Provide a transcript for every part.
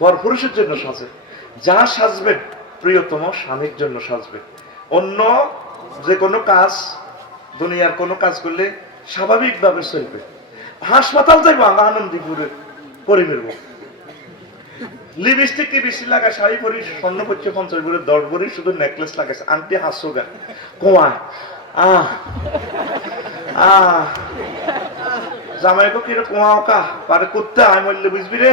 পরপুরুষের জন্য সাজে যা সাজবে প্রিয়তম স্বামীর জন্য সাজবে। অন্য যে কোনো কাজ, দুনিয়ার কোনো কাজ করলে স্বাভাবিকভাবে চলবে। হাসপাতাল যাইবো, আমরা আনন্দীপুরে করে মিলবো লিপস্টিক কি বেশি লাগা শাড়ি পরি, স্বর্ণ পড়ছে পঞ্চাশ ভরি, দশ ভরি, শুধু নেকলেস লাগাইছে। আন্টি হাসো গা। কোয়া আহ আহ। জামাইকো কিরে কোয়া ওকা পারে করতে আয় মরলে বুঝবি রে।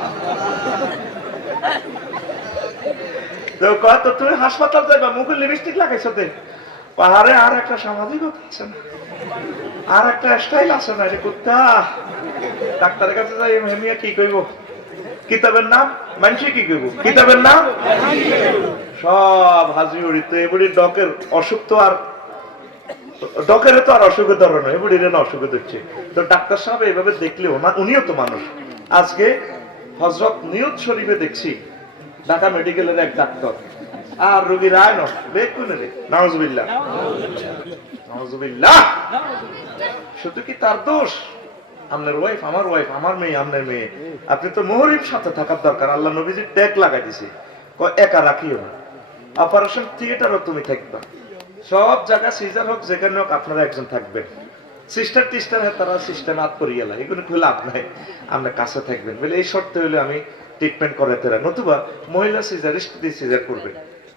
তো তো তুমি হাসপাতাল যাইবা, মুখে লিপস্টিক লাগাইছ তে পাহাড়ে আর একটা সামাজিকতা আছে না। আর একটা স্টাইল আছে না রে কুত্তা। ডাক্তারের কাছে যাই হেমিয়া কি কইব কিতাবের নাম? মানুষে কি কইব? কিতাবের নাম? সব হাজি উড়িতে এগুলি ডকের অসুখ তো আর ডকের তো আর অসুখের ধরো নয় এগুলি না অসুখে দিচ্ছে তো ডাক্তার সাহেব এইভাবে দেখলেও না, উনিও তো মানুষ। আজকে হজরত নিয়ত শরীফে দেখছি ঢাকা মেডিকেলের এক ডাক্তার। আর রোগীর আয় ন বেকুনে রে নওয়াজবিল্লাহ নওয়াজবিল্লাহ শুধু কি তার দোষ? আপনার ওয়াইফ আমার ওয়াইফ আমার মেয়ে, আপনার মেয়ে। আপনি তো মোহরিব সাথে থাকার দরকার। আল্লাহ নবীজি ট্যাগ লাগাই দিছে। একা রাখিও না। অপারেশন থিয়েটারও তুমি থাকবা। সব জায়গা সিজার হোক, যেখানে হোক, আপনারা একজন থাকবেন। সিস্টার টিস্টার হ্যাঁ তারা সিস্টেম আত করি গেলা এগুলো খুলে নাই। আপনার কাছে থাকবেন। বলে এই শর্তে হলে আমি ট্রিটমেন্ট করাতে রাখ নতুবা মহিলা সিজারিস্ট দিয়ে সিজার করবে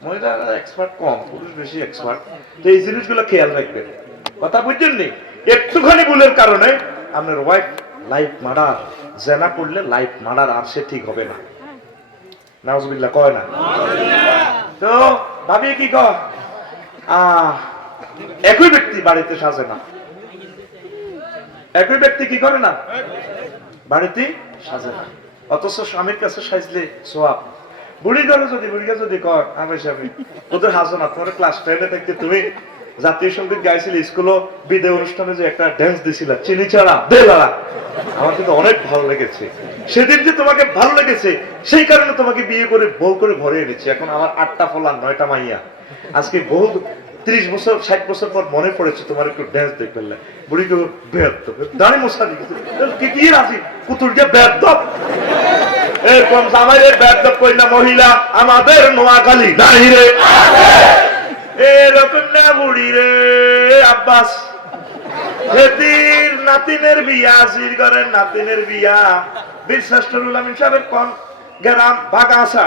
মহিলারা এক্সপার্ট কম, পুরুষ বেশি এক্সপার্ট তো এই জিনিসগুলো খেয়াল রাখবেন। কথা বুঝছেন নি? একটুখানি ভুলের কারণে আপনার ওয়াইফ লাইফ মার্ডার জেনা করলে লাইফ মার্ডার আর সে ঠিক হবে না। নাউজুবিল্লাহ, কয় না? তো ভাবি কি আহ, একই ব্যক্তি বাড়িতে সাজে না। একই ব্যক্তি কি করে না? বাড়িতে সাজে না। অথচ স্বামীর কাছে সাজলে সোয়াব। বুড়ি করে যদি যদি কর, আমি স্বামী ওদের হাজো না, তোমার ক্লাস টেনে থাকতে তুমি জাতীয় সংগীত গাইছিলে বিদায় অনুষ্ঠানে যে একটা ড্যান্স দিছিল, চিনি ছাড়া, দে আমার কিন্তু অনেক ভালো লেগেছে। সেদিন যে তোমাকে ভালো লেগেছে, সেই কারণে তোমাকে বিয়ে করে বউ করে ঘরে এনেছি। এখন আমার আটটা ফলান নয়টা মাইয়া। আজকে বহু ত্রিশ বছর, ষাট বছর পর মনে পড়েছে তোমার একটু ড্যান্স দেখবে বুড়ি তো বেয়াদ্দ দাঁড়ি মশা কি কি কুতুর দিয়ে বেয়াদ্দ এরকম মহিলা, আমাদের নোয়াখালী নাই রে। এরকম না বুড়ি রে আব্বাস। নাতিনের বিয়া আসির ঘরের নাতিনের বিয়া। বিশ্বাস রুল আমিন সাহেবের কোন গ্রাম? বাগাসা।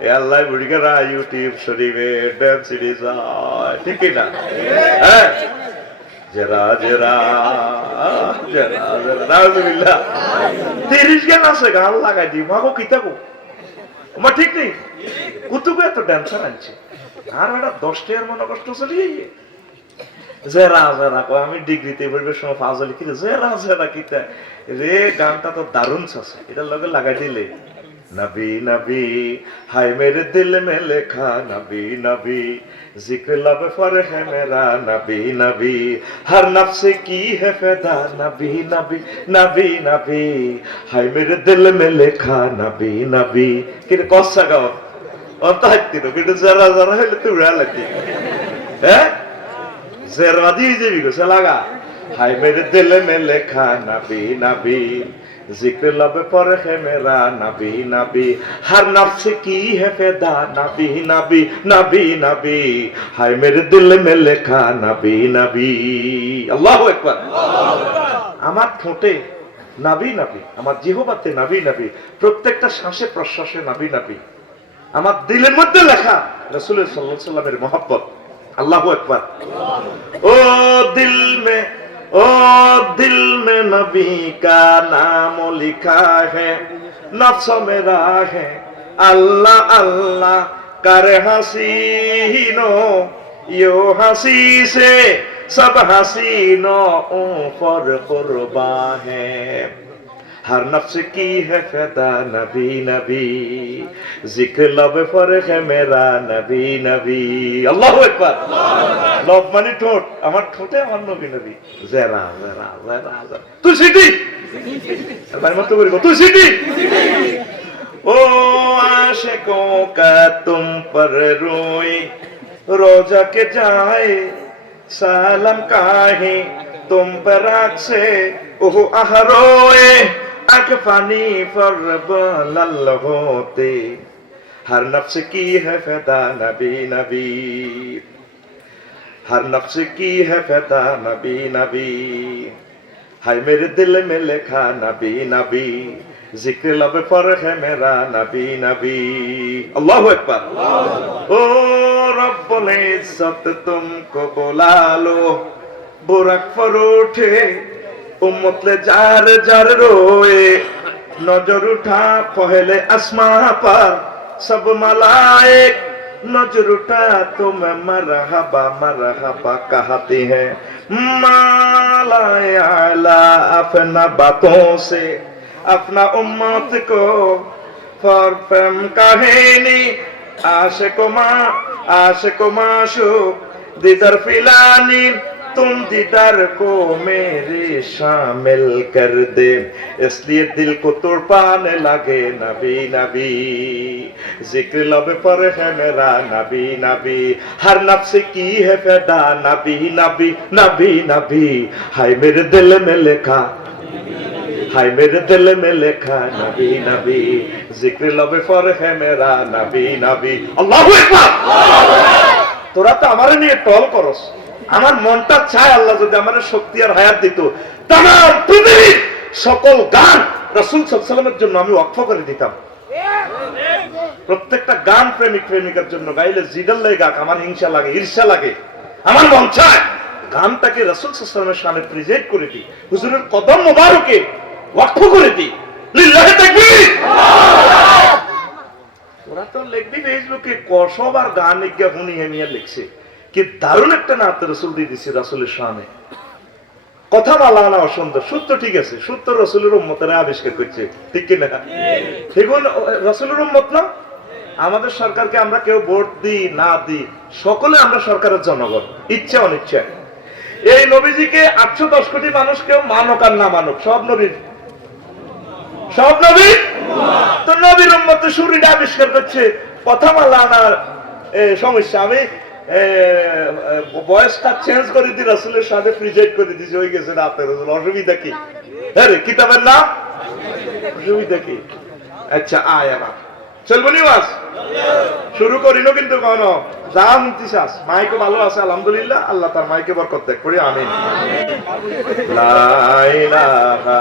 এ আল্লাহ বুড়িকেরা ইউটিউব শরীফে ড্যান্স সিরিজ ঠিকই না হ্যাঁ জেরা জেরা জেরা জেরা তিরিশ গান আছে গান লাগাই দিই মাগো কি থাকো আমার ঠিক নেই কুতুকে এত ড্যান্সার আনছে আর একটা দশ টাকার মনে কষ্ট চলিয়ে জেরা জেরা কয় আমি ডিগ্রিতে পড়বে সময় ফাজল কি জেরা জেরা কিতা রে গানটা তো দারুণ আছে এটার লগে লাগাই দিলে नबी नबी हाय मेरे दिल में लिखा नबी नबी जिक्र लब फर है मेरा नबी नबी हर नफ्स की है फैदा नबी नबी नबी नबी हाय मेरे दिल में लिखा नबी नबी किन कौन सा गाओ और तो हटती नो किन जरा जरा है तू उड़ा लगती है जरा दी जी भी कुछ लगा हाय मेरे दिल में लिखा नबी नबी জিক্র লবে পরে হে মেরা নাবি নাবি। হার নাফসে কি হে ফেদা? নাবি নাবি নাবি নাবি। হায় মেরে দিল মে লেখা, নাবি নাবি। আল্লাহু আকবার। আমার ঠোঁটে নাবি নাবি। আমার জিহবাতে নাবি নাবি। প্রত্যেকটা শ্বাসে প্রশ্বাসে নাবি নাবি। আমার দিলের মধ্যে লেখা রসুল সাল্লাহ সাল্লামের মহাব্বত। আল্লাহু আকবার। ও দিল মে ओ दिल में नबी का नाम लिखा है, नफ्स मेरा है। अल्लाह अल्लाह, कर हसीनो, यो हसी से सब हसीनों पर कुर्बा है। ہر نفس کی ہے فدا نبی نبی ذکر لب فرق ہے میرا نبی نبی اللہ اکبر لب مانی ٹھوٹ আমার ঠোঁটে আমার নবী নবী জেরা জেরা জেরা জেরা তুই সিটি আমার মতো করি তুই সিটি ও আশিকোं کا تم پر روئے روزہ کے جائے سالم کاہے تم پر سے اوہ احروئے आंख पानी पर बलल होते हर नफ्स की है फदा नबी नबी हर नफ्स की है फदा नबी नबी हाय मेरे दिल में लिखा नबी नबी जिक्र लब पर है मेरा नबी नबी अल्लाह अकबर ओ रब्बुल इज्जत तुमको बुला लो बुरक पर उठे उम्मत जार जार रोए नज़र उठा पहले आसमां पर सब मलाइक नज़र उठा तो मैं मरहबा मरहबा कहती है माला अपना बातों से अपना उम्मत को फरफम कहेनी आशिक मा आशिक माशो दिदर फिलानी तुम दीदार को मेरे शामिल कर दे इसलिए दिल को तड़पाने लगे नबी नबी जिक्र लब पर है मेरा नबी नबी हर नफ्स की है फैदा नबी नबी नबी नबी हाय मेरे दिल में लिखा हाय मेरे दिल में लिखा नबी नबी जिक्र लब पर है मेरा नबी नबी अल्लाहू আকবার তোরা তো আমারে নিয়ে টল করস আমার মনটা চায় আল্লাহ যদি আমার শক্তি আর হায়াত দিত। তাম পৃথিবীর সকল গান রাসুল সাল্লামের জন্য আমি অক্ষ করে দিতাম। প্রত্যেকটা গান প্রেমিক প্রেমিকার জন্য গাইলে জিডাল লাগে, গাক, আমার হিংসা লাগে, ঈর্ষা লাগে। আমার মন চায় গানটাকে রাসুল সাল্লামের সামনে প্রেজেন্ট করে দিই, হুজুরের কদম মোবারকে ওয়াক্ফ করে দিই। লিল্লাহে তাকবীর! ওরা তো লিখবি ফেসবুকে কসব আর গান লিখে হুনি হেমিয়া লিখছে। কি দারুণ একটা নাত রসুল দিয়ে দিচ্ছে রাসুলের সামনে কথা মালা না অসুন্দর, সত্য ঠিক আছে, সত্য রসুলের উম্মতেরা আবিষ্কার করছে, ঠিক কিনা? সেগুন রসুলের উম্মত না? আমাদের সরকারকে আমরা কেউ ভোট দিই, না দিই, সকলে আমরা সরকারের জনগণ, ইচ্ছা, অনিচ্ছা। এই নবীজিকে আটশো দশ কোটি মানুষ কেউ মানক আর না মানক, সব নবীর সব নবীর তো নবীর উম্মত সুরিটা আবিষ্কার করছে। কথা মালা না সমস্যা, আমি বয়সটা চেঞ্জ করে রাসুলের সাথে প্রিজেন্ট করে হয়ে গেছে রাতের রসুল অসুবিধা কি? হ্যাঁ কিতাবের নাম অসুবিধা কি? আচ্ছা আয় আমার চলবো নি শুরু করিনো কিন্তু কোন যা মুক্তিশ্বাস মাইকে ভালো আছে, আলহামদুলিল্লাহ। আল্লাহ তার মাইকে বরকত দেখ করি আমিন। লা ইলাহা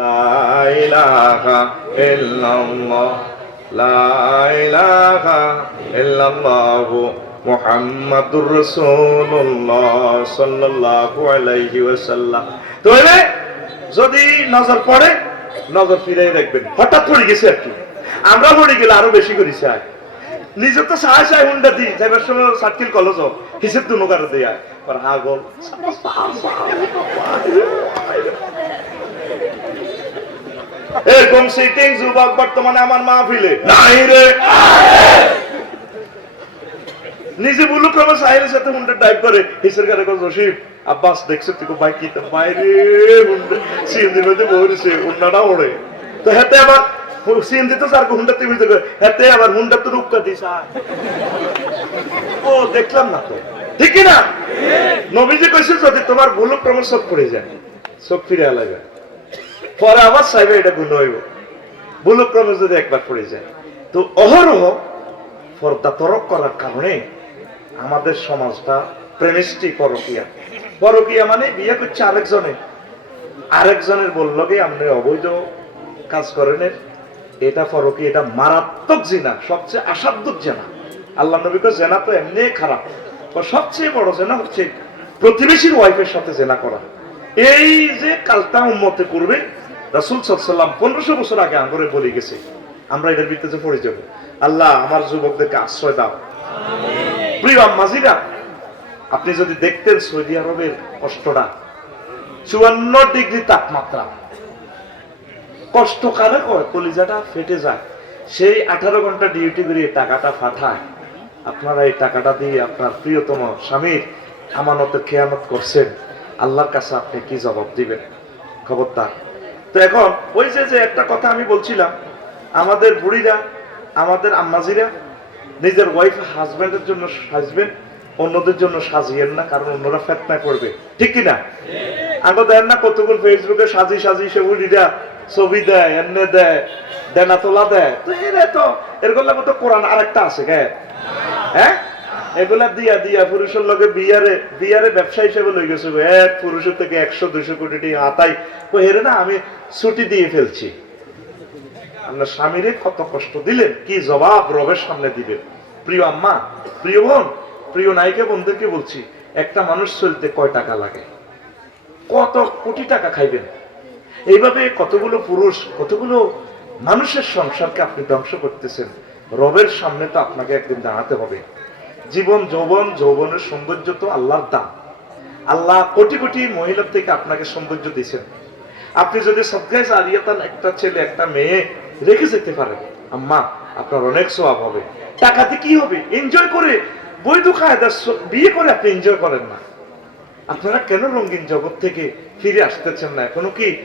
লা ইল্লাল্লাহ। লা ইলাহা ইল্লাল্লাহ মুহাম্মাদুর রাসূলুল্লাহ সাল্লাল্লাহু আলাইহি ওয়াসাল্লাম। তো এলে যদি নজর পড়ে, নজর ফিরে দেখবেন। হঠাৎ পড়ে গেছে আর কি। আমরা পড়ে গেলে আরও বেশি করি চাই নিজে তো সাহস আয় হুন্ডা দি যাইবার সময় সাতকিল কলেজ হিসেব দুনো কারও দেয়া। আর হাগল এরকম সিটিং যুবক বর্তমানে আমার মাহফিলে। নাই রে। নিজে বলু ক্রমে সাহেবের সাথে হুন্ডা ড্রাইভ করে হিসের কারে কোন রশিদ আব্বাস দেখছ তুই বাইক কি বাইরে হুন্ডা সিএনজি মধ্যে বহরিছে হুন্ডাটা ওড়ে। তো হেতে আবার সিএনজি তো স্যার হুন্ডা তুমি দেখো হেতে আবার হুন্ডা তো রুক্কা দিস ও দেখলাম না তো। ঠিক না? নবীজি কইছে যদি তোমার ভুল ক্রমে চোখ পড়ে যায়। চোখ ফিরে আলাদা পরে আবার সাহেবে এটা গুণ হইব। ভুল ক্রমে যদি একবার পড়ে যায়। তো অহরহ পর্দা তরক করার কারণে আমাদের সমাজটা প্রেমিস্টি পরকিয়া। পরকিয়া মানে বিয়ে করছে আরেকজনে। আরেকজনের বলল কি আপনি অবৈধ কাজ করেন এটা পরকি এটা মারাত্মক জিনা, সবচেয়ে আসাধ্য জেনা। আল্লাহ নবী কয়, জেনা তো এমনি খারাপ। সবচেয়ে বড় জেনা হচ্ছে প্রতিবেশীর ওয়াইফের সাথে জেনা করা। এই যে কালটা উন্মতে করবে, রাসুল সাল্লাম পনেরোশো বছর আগে আঙ্গরে বলে গেছে, আমরা এটার ভিত্তিতে পড়ে যাব। আল্লাহ আমার যুবকদেরকে আশ্রয় দাও। প্রিয় আম্মাজিরা, আপনি যদি দেখতেন সৌদি আরবের কষ্টটা, চুয়ান্ন ডিগ্রি তাপমাত্রা কষ্ট কারে কয়, কলিজাটা ফেটে যায়। সেই আঠারো ঘণ্টা ডিউটি করে টাকাটা পাঠায়। আপনারা এই টাকাটা দিয়ে আপনার প্রিয়তম স্বামীর আমানতের খেয়ানত করছেন। আল্লাহর কাছে আপনি কি জবাব দিবেন? খবরদার। তো এখন ওই যে যে একটা কথা আমি বলছিলাম, আমাদের বুড়িরা, আমাদের আম্মাজিরা নিজের ওয়াইফ হাজব্যান্ডের জন্য সাজবেন, অন্যদের জন্য সাজিয়েন না, কারণ অন্যরা ফেতনায় পড়বে। ঠিক কিনা আগে দেন না কতগুলো ফেসবুকে সাজি সাজি সে বুড়িরা ছবি দেয় এমনি দেয় দেনা তোলা দেয়। তো এরা তো এরগুলো মতো কোরআন আরেকটা আছে, কে? হ্যাঁ? এগুলা দিয়া দিয়া পুরুষের লগে বিয়ারে বিয়ারে ব্যবসা হিসেবে লই গেছে এক পুরুষের থেকে একশো, দুইশো কোটি টাকা আতাই। হেরে না, আমি ছুটি দিয়ে ফেলছি। আপনার স্বামীরে কত কষ্ট দিলেন, কি জবাব রবের সামনে দিবেন। প্রিয় আম্মা, প্রিয় বোন, প্রিয় নায়িকা বন্ধুকে বলছি, একটা মানুষ চলতে কয় টাকা লাগে? কত কোটি টাকা খাইবেন? এইভাবে কতগুলো পুরুষ, কতগুলো মানুষের সংসারকে আপনি ধ্বংস করতেছেন, রবের সামনে তো আপনাকে একদিন দাঁড়াতে হবে। জীবন, যৌবন, যৌবনের সৌন্দর্য তো আল্লাহর দাম আল্লাহ কোটি কোটি মহিলার থেকে আপনাকে সৌন্দর্য দিয়েছেন। আপনি যদি সদগায় আরিয়াতান একটা ছেলে, একটা মেয়ে রেখে যেতে পারেন, আম্মা, আপনার অনেক সোয়াব হবে। টাকাতে কি হবে? এনজয় করে, বৈধ কায়দা বিয়ে করে আপনি এনজয় করেন না। আপনারা কেন রঙিন জগৎ থেকে ফিরে আসতেছেন না? এখনও কি,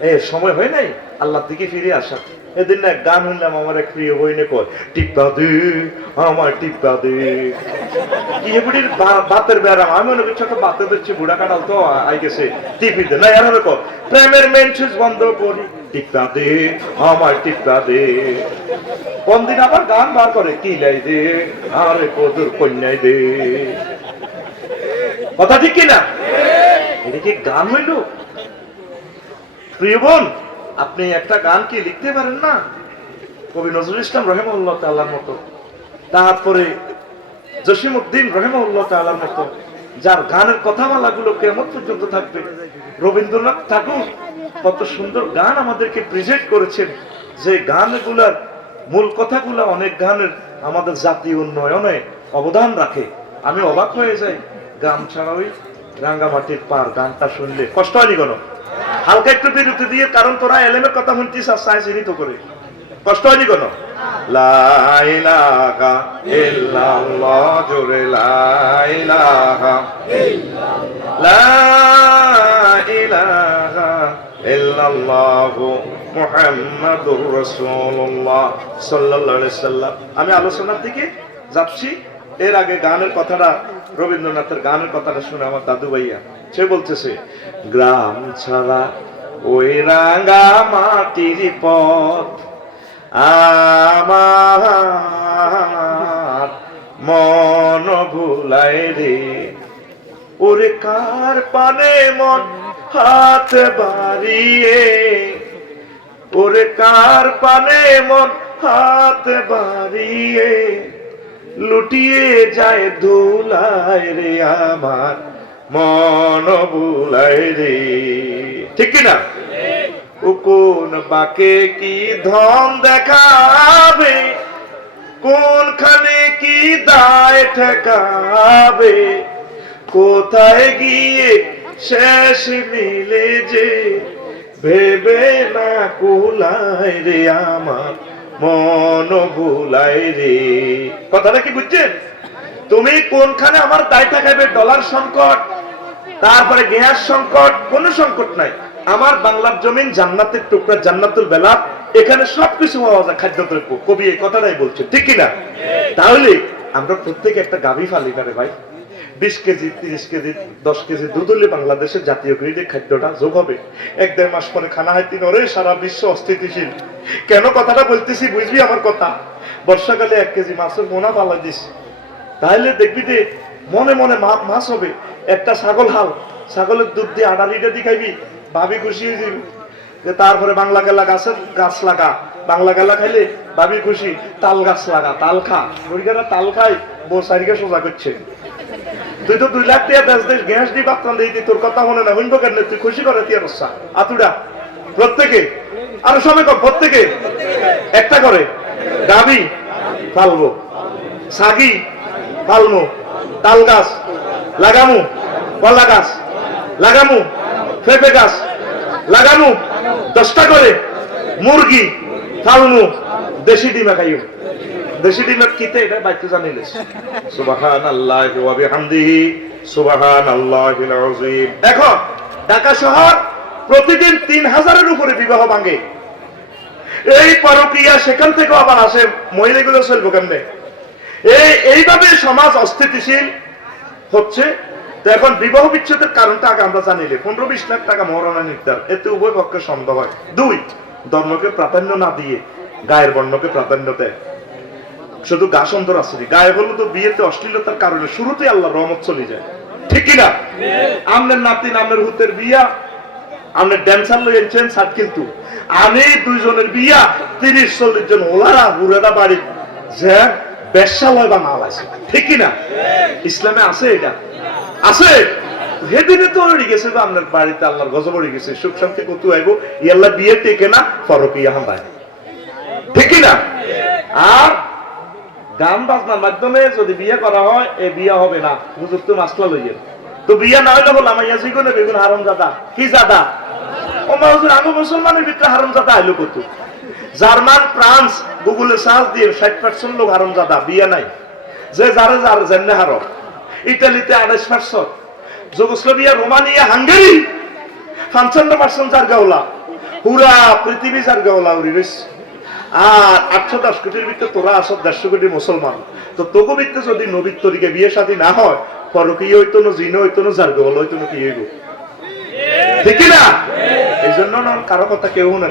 এ, সময় হয় নাই? আল্লাহর দিকে ফিরে আসা এদিন না গান শুনলাম, আমার এক প্রিয় বইনে কয় টিপ্পা দে, আমার টিপ্পা দে। এগুলির বাতের ব্যারাম আমি মনে করছি তো বাতে দিচ্ছি বুড়া কাটাল তো আই গেছে, টিপি দে। না এর কো প্রেমের মেন সুইচ বন্ধ করি টিপ্পা দে, আমার টিপ্পা দে। আবার গান বার করে, কি লাই দে, আরে কদুর কন্যাই দে। কথা ঠিক কিনা? এটা কি গান হইল? প্রিয় বোন আপনি একটা গান কি লিখতে পারেন না? কবি নজরুল ইসলাম রহেমউল্লাহ তাল্লার মতো। তারপরে জসিম উদ্দিন রহেমউল্লাহ তাল্লার মতো, যার গানের কথামালা গুলো কেমন পর্যন্ত থাকবে? রবীন্দ্রনাথ ঠাকুর কত সুন্দর গান আমাদেরকে প্রেজেন্ট করেছেন। যে গানগুলার মূল কথাগুলো অনেক গানের আমাদের জাতীয় উন্নয়নে অবদান রাখে। আমি অবাক হয়ে যাই। গান ছাড়া ওই রাঙ্গামাটির পার গানটা শুনলে কষ্ট হয়নি কোনো? হালকা একটু বিরতি দিয়ে, কারণ তোরা এলেমের কথা শুনতিস আর সাইন্স তো করে। কষ্ট হয়নি কোনো? আমি আলোচনার দিকে যাচ্ছি। এর আগে গানের কথাটা, রবীন্দ্রনাথের গানের কথাটা শুনে আমার দাদু ভাইয়া সে বলতেছে, গ্রাম ছাড়া ওই রাঙ্গা মাটির পথ আমার মন ভুলাই রে। ওরে কার পানে মন হাত বাড়িয়ে? ওরে কার পানে মন হাত বাড়িয়ে? লুটিয়ে যায় ধুলায় রে আমার মন বুলাই রে। ঠিক কিনা? ও কোন বাকে কি ধন দেখাবে? কোনখানে কি দায় ঠেকাবে? কোথায় গিয়ে শেষ মিলে যে? ভেবে না কুলায় রে আমার মন ভুলাই রে। কথাটা কি বুঝছেন? তুমি কোনখানে আমার দায় ঠেকাবে? ডলার সংকট তারপরে গ্যাস সংকট, কোনো সংকট নাই। আমার বাংলার জমিন জান্নাতের টুকরা, জান্নাতুল বেলা এখানে সবকিছু পাওয়া যায়, খাদ্যদ্রব্য। কবি এই কথাটাই বলছে ঠিক কিনা? তাহলে আমরা প্রত্যেকে একটা গাভী ফালি করে ভাই। বিশ কেজি, তিরিশ কেজি, দশ কেজি দুধ হলে বাংলাদেশের জাতীয় গ্রিডে খাদ্যটা যোগ হবে। এক দেড় মাস পরে খানা হাইতি নরে সারা বিশ্ব অস্থিতিশীল। কেন কথাটা বলতেছি বুঝবি আমার কথা? বর্ষাকালে এক কেজি মাছের মোনা পালা দিস। তাহলে দেখবি যে মনে মনে মাছ হবে। একটা ছাগল হাল। ছাগলের দুধ দিয়ে আড়া লিটার দিয়ে খাইবি, ভাবি খুশি হয়ে যাবি। যে তারপরে বাংলা গেলা গাছের গাছ লাগা। বাংলা গেলা খাইলে ভাবি খুশি, তাল গাছ লাগা, তাল খা। মুরগিরা তাল খাই বউ সারিকে সোজা করছে। তুই তো দুই লাখ টাকা দেশ দেশ, গ্যাস দি বাত্রান দিই তোর কথা মনে না হইব কেন তুই খুশি করে তুই রসা আতুডা প্রত্যেকে, আরও সবাই প্রত্যেকে। একটা করে, গাবি ফালবো সাগি ফালমু তাল গাছ লাগামু, কলা গাছ, লাগামু, পেঁপে গাছ, লাগামু, দশটা করে, মুরগি ফালমু দেশি ডিমা খাইও। দেশি ডিমের কিতে এটা বাইতে জানিলে সুবাহান আল্লাহ ওয়া বিহামদিহি সুবাহান আযীম। দেখো, ঢাকা শহর প্রতিদিন তিন হাজারের উপরে বিবাহ ভাঙে। এই পরক্রিয়া সেখান থেকে আবার আসে, মহিলাগুলো চলবো কেমনে? এই, এইভাবে সমাজ অস্থিতিশীল হচ্ছে, তো এখন বিবাহ বিচ্ছেদের কারণটা আগে আমরা জানিলে পনেরো বিশ লাখ টাকা মহারণা নির্ধার। এতে উভয় পক্ষে সন্দেহ হয়। দুই, ধর্মকে প্রাধান্য না দিয়ে গায়ের বর্ণকে প্রাধান্য দেয়। শুধু গা সুন্দর আসেনি গায়ে হলো তো বিয়েতে অশ্লীলতার কারণে শুরুতেই আল্লাহ রহমত চলে যায়। ঠিক কিনা? আমনের নাতিন আমনের হুতের বিয়া, আমনের ড্যান্সার লই এনেছেন কিন্তু। আমি দুইজনের বিয়া, তিরিশ চল্লিশ জন ওলারা হুরেরা বাড়ি যে ঠিক কিনা? ইসলামে আছে এটা। আছে? সেদিনে তো গেছে আপনার বাড়িতে আল্লাহর গজব গেছে। সুখ শান্তি ইয়াল্লা বিয়ে টেকে না ঠিক আর গান বাজনার মাধ্যমে যদি বিয়ে করা হয় এই বিয়ে হবে না। হুজুর তো মাসলা লইয়ে। তো বিয়ে না হইলে বললাম বেগুন হারাম জাদা কি জাদা? ও মা হুজুর আমি মুসলমানের ভিতরে হারাম জাদা আইলো কত? জার্মান ফ্রান্স গুগলে সার্চ দিয়ে ষাট পার্সেন্ট লোক হারাম জাদা বিয়ে নাই। যে যারে যার জেনে হারো ইটালিতে আড়াইশ পার্সেন্ট যুগোস্লোভিয়া রোমানিয়া হাঙ্গেরি পঞ্চান্ন পার্সেন্ট যার গাওলা পুরা পৃথিবী যার গাওলা উড়ি রয়েছে আর আটশো দশ কোটির ভিতরে তোরা আসো দেড়শো কোটি মুসলমান। তো তোকে ভিতরে যদি নবীর তরিকে বিয়ে শাদী না হয় পরকি হইতো না জিনো হইতো না যার গোল হইতো না কি হইব? ঠিক। না এই জন্য না কারও কথা কেউ শুনে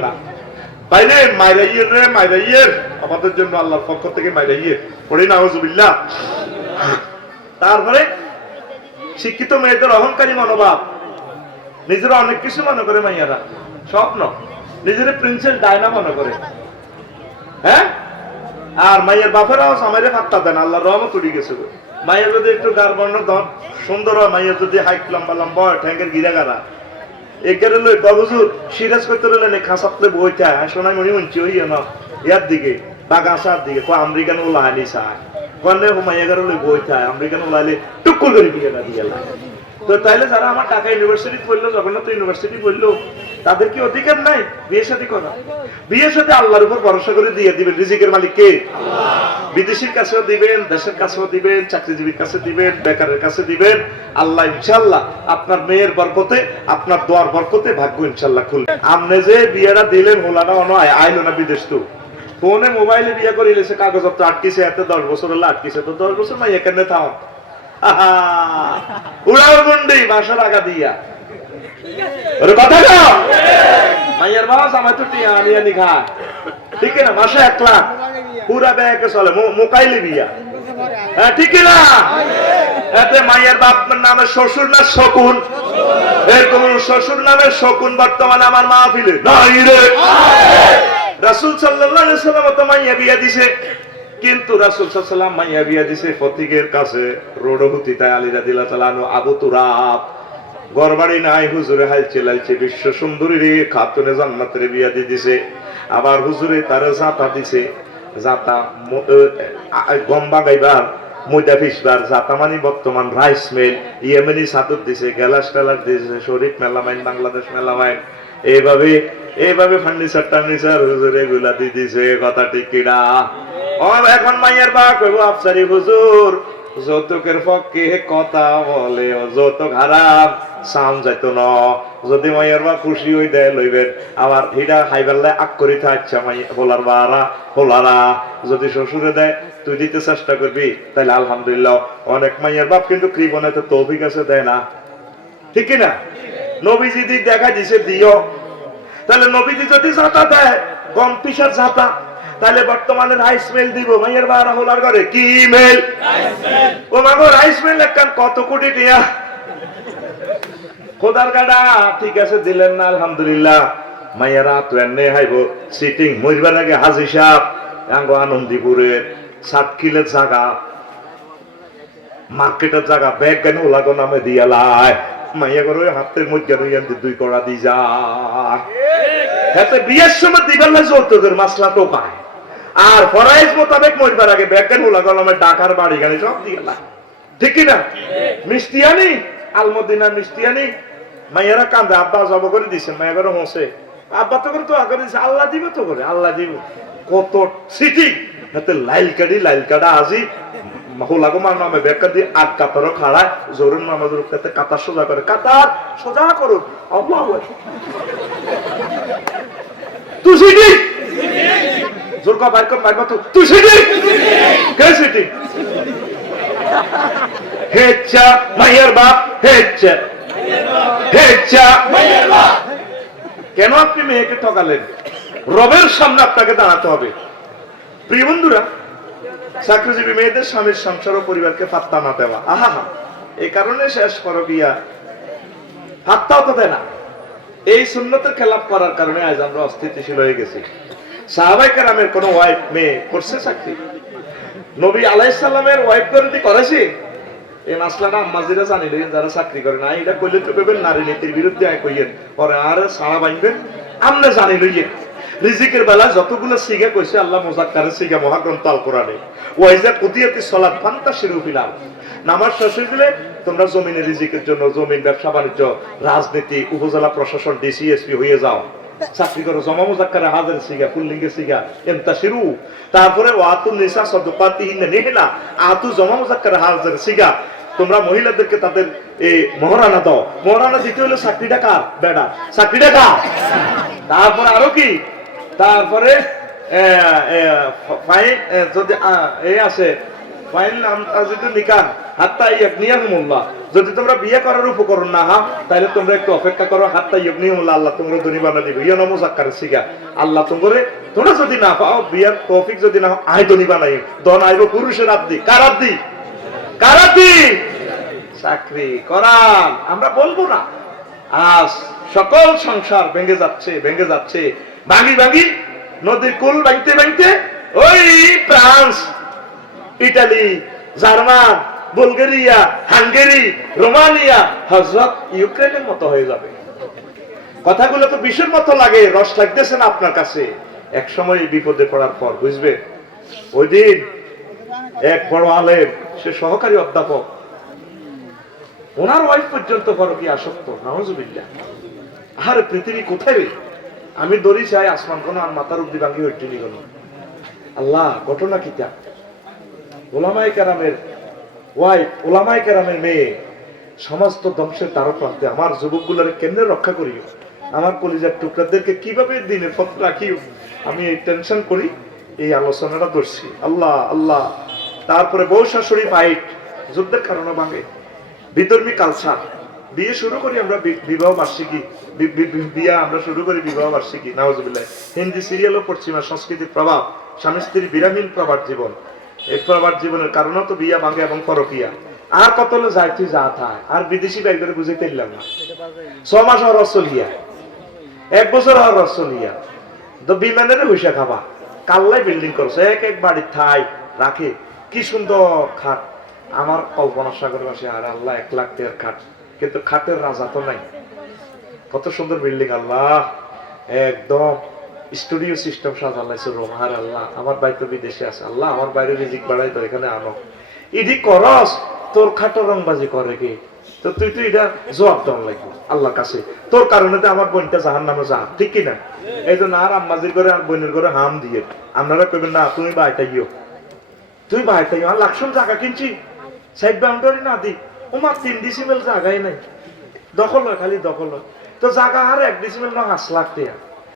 না বাইরে মাইরাইয়ের রে মাইরাইয়ের আমাদের জন্য আল্লাহর পক্ষ থেকে মাইরাইয়ের পড়ি না হজুবিল্লাহ তারপরে শিক্ষিত মেয়েদের অহংকারী মনোভাব। নিজেরা অনেক কিছু মনে করে মাইয়ারা। স্বপ্ন। নিজের প্রিন্সেস ডায়না মনে করে। হ্যাঁ? আর মাইয়ের বাপেরাও সামাইরে ফাত্তা দেন আল্লাহ রহমত উঠে গেছে। মাইয়ের যদি একটু গার বর্ণ সুন্দর হয়, মাইয়ের যদি হাইট লম্বা লম্বা হয় ঠ্যাঙ্গের গিরা গারা এখানে লই বাবুজুর সিরাজ করতে রইলেন বইটা মনি মনছি ওই না ইয়ার দিকে, বাগাসার দিকে কো আমেরিকান ওলা আনি সায়। কনে হুমাইয়া গার লই বইটা, আমেরিকান ওলাইলে টুকুর করে দিয়ে তো তাইলে যারা আমার টাকা ইউনিভার্সিটি পড়ল, জগন্নাথ ইউনিভার্সিটি পড়ল তাদের কি অধিকার নাই? বিয়ে সাথে করা বিয়ে সাথে আল্লাহর উপর ভরসা করে দিয়ে দিবেন রিজিকের মালিক কে? বিদেশির কাছেও দিবেন, দেশের কাছেও দিবেন, চাকরিজীবীর কাছে দিবেন, বেকারের কাছে দিবেন। আল্লাহ ইনশাল্লাহ আপনার মেয়ের বরকতে, আপনার দোয়ার বরকতে ভাগ্য ইনশাল্লাহ খুলবে আপনি যে বিয়েটা দিলেন হোলাটা অন আইলো না বিদেশ তো। ফোনে মোবাইলে বিয়ে করে ইলেছে কাগজপত্র আটকিছে, এত দশ বছর হলো আটকিছে তো দশ বছর না এখানে থাও উড়াও গুন্ডি বাসার আগা দিয়া। কথা মাইয়ার আমার তো টিয়া ঠিক না, মাসে এক লাখ পুরা চলে, মো- মোকাইলে বিয়া। হ্যাঁ ঠিক না? এতে মাইয়ের বাপ নামে শ্বশুর না শকুন? এরকম শ্বশুর নামে শকুন বর্তমানে আমার মাহফিলে। নাই রে। রাসূল সাল্লাল্লাহু আলাইহি সাল্লাম তো মাইয়া বিয়া দিছে। কিন্তু রাসূল সাল্লাম মাইয়া বিয়া দিছে ফতিকের কাছে। রোডহতি তাই আলী রাদিয়াল্লাহু তাআলা আনহু আবু তুরাব। গরবাড়ি নাই হুজুরে হালছে লালছে বিশ্ব সুন্দরী রে খাতুনে জান্নাতের বিয়া দিয়ে দিছে। আবার হুজুরে তারে জাতা দিছে জাতা ম- এ, আ- আ- গম বাগাইবার ময়দা পিসবার জাতা মানে বর্তমান রাইস মিল ইয়েমেনি সাতুর দিছে গ্যালাস টেলাস দিছে শরীফ মেলামাইন বাংলাদেশ মেলা মেলামাইন এইভাবে এইভাবে ফার্নিচার টার্নিচার হুজুরগুলা দিয়ে দিছে কথা ঠিক কিনা? এখন মাইয়ের বা কইব আফসারি হুজুর। যৌতুকের পক্ষে কথা বলে যৌতুক হারাম, সাম যাইতো ন। যদি মাইয়ার বা খুশি হই দেয় লইবেন। আমার হিডা হাইবেললে আক করি থাকছে মাই, হোলার বারা, হোলারা। যদি শ্বশুরে দেয়, তুই দিতে চেষ্টা করবি তাহলে আলহামদুলিল্লাহ। অনেক মাইয়ার বাপ কিন্তু কৃপনে তো তৌফিক আছে, দেয় না। ঠিক কি না নবীজি দেখা দিছে, দিও। তাহলে নবীজি যদি জাতা দেয়, গম পিসার জাতা তাহলে বর্তমানে রাইস মেল দিব। মাইয়ের বারা হোলার ঘরে কি মেল ও মাগো রাইস মিল একখান কত কোটি টিয়া? খোদার গাডা ঠিক আছে দিলেন না আলহামদুলিল্লাহ। মাইয়ারা তো এনে হাইব সিটিং মরিবার আগে হাজি সাহ আঙ্গ আনন্দীপুরে সাত কিলের জাগা মার্কেটের জায়গা ব্যাগ কেন ওলাগো নামে দিয়া লাই? মাইয়া করে হাতের মধ্যে রইয়া দুই কড়া দি যা হাতে বিয়ের সময় দিবার না যৌতুকের মাসলা তো পায়। আর ফরাইজ মোতাবেক মরবার আগে ব্যাগ কেন ওলাগো নামে ডাকার বাড়ি গাড়ি সব দিয়ে ঠিক কি না মিষ্টি আনি আলমদিনা মিষ্টি আনি। মাইয়ারা কান্দে, আব্বা জব করে দিছে মাইয়া হোসে আব্বা তো করে তো আগে দিছে, আল্লাহ দিব তো করে, আল্লাহ দিব। কত সিটি হাতে লাইল কাড়ি লাইল কাড়া আজি হোলাগো মার নামে বেকা দিয়ে আগ কাতারও খাড়ায় জোরুন নামাজের কাতে কাতার সোজা করে, কাতার সোজা করুন আল্লাহ তুই সিটি? জোর কা বাইর মারবা তুই তুই সিটি? কে সিটি? হেচ্ছা, মাইয়ার বাপ, হেচ্ছা। হেচ্ছা। কেন আপনি মেয়েকে ঠকালেন? রবের সামনে আপনাকে দাঁড়াতে হবে। প্রিয় বন্ধুরা, চাকরিজীবী মেয়েদের স্বামীর সংসার ও পরিবারকে ফাত্তা না দেওয়া। আহা হা এই কারণে শেষ করো বিয়া। ফাত্তাও তো দেয় না। এই সুন্নতের খেলাপ করার কারণে আজ আমরা অস্থিতিশীল হয়ে গেছি। সাহাবাই ওয়াইফ মেয়ে করছে চাকরি। নবী আলাইসাল্লামের ওয়াইফ করে করেছি? এই মাসলাটা আম্মাজিরা জানি লইন যারা চাকরি করে না এটা তো নারী নীতির বিরুদ্ধে কইয়েন। পরে আর সাড়া আমনে জানি লইয়েন। রিজিকের বেলা যতগুলো কইছে, আল্লাহ কোরআনে সলাত ফান্তা শিরু নামাজ শেষ হয়ে গেলে তোমরা জমিনে রিজিকের জন্য, জমিন ব্যবসা, বাণিজ্য, রাজনীতি, উপজেলা প্রশাসন ডিসি এসপি হয়ে যাও। চাকরি করো, জমা মুজাক্কারে, হাজার সিগা পুল্লিঙ্গে সিগা এমতা শিরু। তারপরে নিসা নেহেলা আতু জমা মুজাক্কারে, হাজার সিগা। তোমরা মহিলাদেরকে তাদের এই মহারানা দাও। মহারানা দিতে হলো চাকরিটা কার? বেড়া চাকরিটা কার? তারপরে আরও কি? তারপরে যদি এ আছে যদি তোমরা বিয়ে করার উপকরণ না হা তাহলে তোমরা একটু অপেক্ষা করো, হাত্তা ইয়াকনিয়াহুমুল্লাহ আল্লাহ তোমরা দুনি বানা দিবে। ইয়া নমো জাক্কার সিগা। আল্লাহ তোমরে তোমরা যদি না পাও, বিয়ার তৌফিক যদি না আয় দনি বানাই দন আইব পুরুষের আব্দি। কার আব্দি? কার আব্দি? চাকরি, করান। আমরা বলব না। আজ সকল সংসার ভেঙে যাচ্ছে ভেঙে যাচ্ছে। ভাঙি ভাঙি, নদীর কুল ভাঙতে ভাঙতে, ওই France Italy, German, Bulgaria, Hungary, Romania হজরত ইউক্রেনের মতো হয়ে যাবে। কথাগুলো তো বিষের মতো লাগে, রস লাগতেছে না আপনার কাছে। এক সময় বিপদে পড়ার পর, বুঝবে? ওই দিন এক বড় আলেম, সে সহকারী অধ্যাপক, ওনার ওয়াইফ পর্যন্ত কি আসক্ত নাহজুবিল্লা আরে পৃথিবী কোথায় আমি দড়ি চাই, আসমান কোন আর মাথার অব্দি ভাঙ্গি হইটি নিগল আল্লাহ, ঘটনা কিতা ওলামাই কেরামের ওয়াইফ ওলামাই কেরামের মেয়ে, সমস্ত ধ্বংসের তার প্রান্তে আমার যুবকগুলোর কেন্দ্রে রক্ষা করিও? আমার কলিজার টুকরাদেরকে কীভাবে দিনের পথ রাখিও? আমি এই টেনশন করি, এই আলোচনাটা ধরছি। আল্লাহ আল্লাহ। তারপরে বউ শাশুড়ি ফাইট যুদ্ধের কারণে ভাঙে। বিধর্মী কালচার বিয়ে শুরু করি আমরা বিবাহ বার্ষিকী। বিয়া আমরা শুরু করি বিবাহ বার্ষিকী। নাওজবিল্লাহ হিন্দি সিরিয়াল ও পশ্চিমা সংস্কৃতির প্রভাব স্বামী স্ত্রীর বিরামীন প্রভাব জীবন। এই প্রবার জীবনের কারণে তো বিয়া ভাঙে এবং পরকিয়া। আর কত হলো তুই যা থায় আর বিদেশি ব্যাগ করে বুঝাইতে পারলাম না। ছ মাস হওয়ার রসলিয়া এক বছর হওয়ার রসলিয়া তো বিমানের হুইসা খাবা। কাল্লাই বিল্ডিং করছে। এক এক বাড়ির ঠাই রাখে। কি সুন্দর খাট। আমার কল্পনা সাগর বাসে, আর আল্লাহ এক লাখ টাকার খাট। কিন্তু খাটের রাজা তো নাই। কত সুন্দর বিল্ডিং আল্লাহ। একদম। স্টুডিও সিস্টেম সাজালাইছে রোহার আল্লাহ। আমার ভাই তো বিদেশে আছে। আল্লাহ আমার বাইরে রিজিক বাড়াই তো এখানে আনো। ইডি করস, তোর খাটো রংবাজি করে কি? তো তুই তুই এটা জবাব দেওয়ার লাগবে, আল্লাহর কাছে। তোর কারণে তো আমার বোনটা জাহান নামে যা ঠিক কি না? এই জন্য আর আম্মাজির করে আর বোনের করে হাম দিয়ে। আপনারা কইবেন, না, তুমি বাইটা গিয়েও তুই বাইটা গিয়ে আর লাকসুন জায়গা কিনছি? সাইড বাউন্ডারি না দি? ওমার তিন ডিসিমেল জায়গাই নাই। দখল হয়, খালি দখল হয়। তো জায়গা আর এক ডিসিমেল না হাস লাখ টাকা।